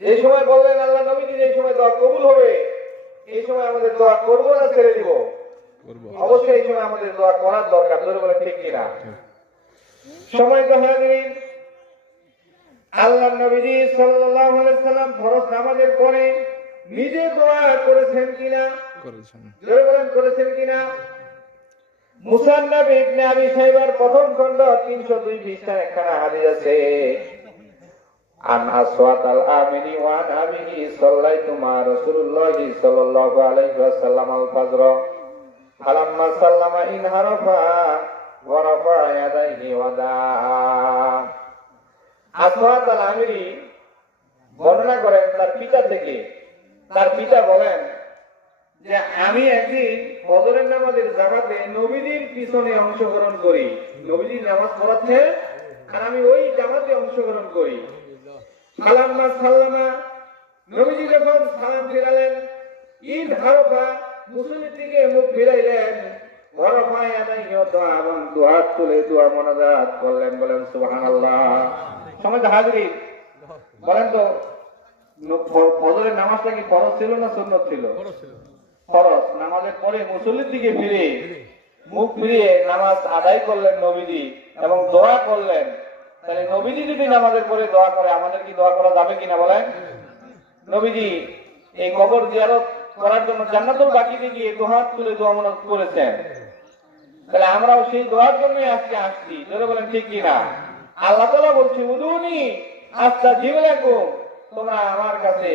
যে সময় বললেন আল্লাহ নবীজি যে সময় দোয়া কবুল হবে, এই সময় আমাদের দোয়া করবো না ছেড়ে দিব? অবশ্যই এই সময় আমাদের দোয়া করার দরকার। ধরে বলে ঠিক কিনা? সময় তো হাজিরিন, আল্লাহ নবীজি সাল্লাল্লাহু আলাইহি সাল্লাম ফরজ নামাজের পরে নিজে দোয়া করেছেন কিনা? জোরে বলেন করেছেন কিনা? মুসান্নাফ ইবনে আবি শাইবার প্রথম খণ্ড 302 পৃষ্ঠায় একখানা হাদিস আছে। আন আসওয়াত আল আমিনি ওয়া আন আবিহি সাল্লাইতু মা রাসূলুল্লাহি সাল্লাল্লাহু আলাইহি ওয়াসাল্লাম আল ফজর ফালাম্মা সাল্লামা ইনহারাফা ওয়া রাফা ইয়াদাইহি ওয়া দাআ। আসওয়াত আল আমিরি বর্ণনা করেন তার পিতা থেকে। তার পিতা বলেন যে আমি একদিন ফজরের নামাজের জামাতে নবীজির পিছনে অংশগ্রহণ করি। নবীজি নামাজ পড়াচ্ছে আর আমি ওই জামাতে অংশগ্রহণ করি। সালাম্মা সাল্লামা, নবীজি যখন সালাম ফিরালেন, ঈদ হারফা মুসল্লির দিকে মুখ ফিরাইলেন, ওয়ারাফা ইয়াদাইহি এবং দুহাত তুলে দোয়া মোনাজাত করলেন। বলেন সুবহানাল্লাহ। সমাজ হাজিরিন, বলেন তো ফজরের নামাজটা কি ফরজ ছিল না সুন্নত ছিল? ফরজ। নামাজের পরে মুসল্লির দিকে ফিরে মুখ ফিরিয়ে নামাজ আদায় করলেন নবীজি এবং দোয়া করলেন। তাহলে নবীজি যদি নামাজের পরে দোয়া করে, আমাদের কি দোয়া করা যাবে কিনা বলেন? নবীজি এই কবর জিয়ারত করার জন্য জান্নাতুল বাকিতে গিয়ে দুহাত তুলে দোয়া মোনাজাত করেছেন। তাহলে আমরাও সেই দোয়ার জন্যই আজকে আসছি। জোরে বলেন ঠিক কিনা? আল্লাহ তাআলা বলছে উদুনি আস্তাজিব লাকুম, তোমরা আমার কাছে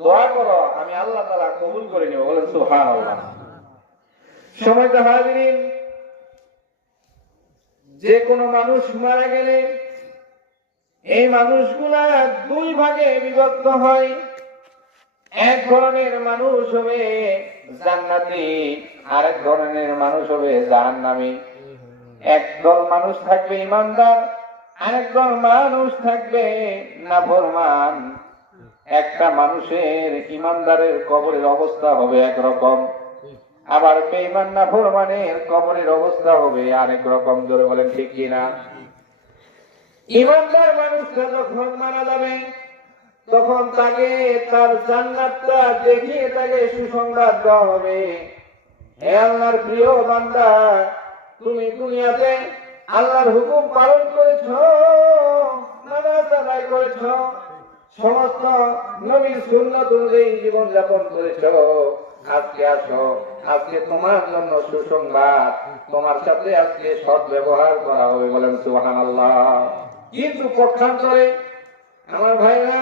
দোয়া করো, আমি আল্লাহ তাআলা কবুল করে নেব। বলেন সুবহানাল্লাহ। সময় তো হাজিরিন, যে কোনো মানুষ মারা গেলে এই মানুষগুলা দুই ভাগে বিভক্ত হয়। এক ধরনের মানুষ হবে জান্নাতি, আরেক ধরনের মানুষ হবে জাহান্নামী। একদল মানুষ থাকবে ইমানদার, আরেকদল মানুষ থাকবে নাফরমান। একটা মানুষের ইমানদারের কবরের অবস্থা হবে একরকম, আবার বেঈমান নাফরমানের কবরের অবস্থা হবে আরেক রকম। জোরে বলেন ঠিক কিনা? ইমানদার মানুষটা যখন মারা যাবে তখন তাকে তার জান্নাতটা দেখিয়ে তাকে সুসংবাদ দেওয়া হবে। হে আল্লাহর প্রিয় বান্দা, তুমি দুনিয়াতে আল্লাহর হুকুম পালন করেছো, নামাজ আদায় করেছো, সমস্ত নবীর সুন্নাত অনুযায়ী জীবন যাপন করেছো। আজকে আসো, আজকে তোমার জন্য সুসংবাদ, তোমার সাথে আজকে সৎ ব্যবহার করা হবে। বলেন সুবহানাল্লাহ। কিন্তু পক্ষান্তরে আমার ভাইরা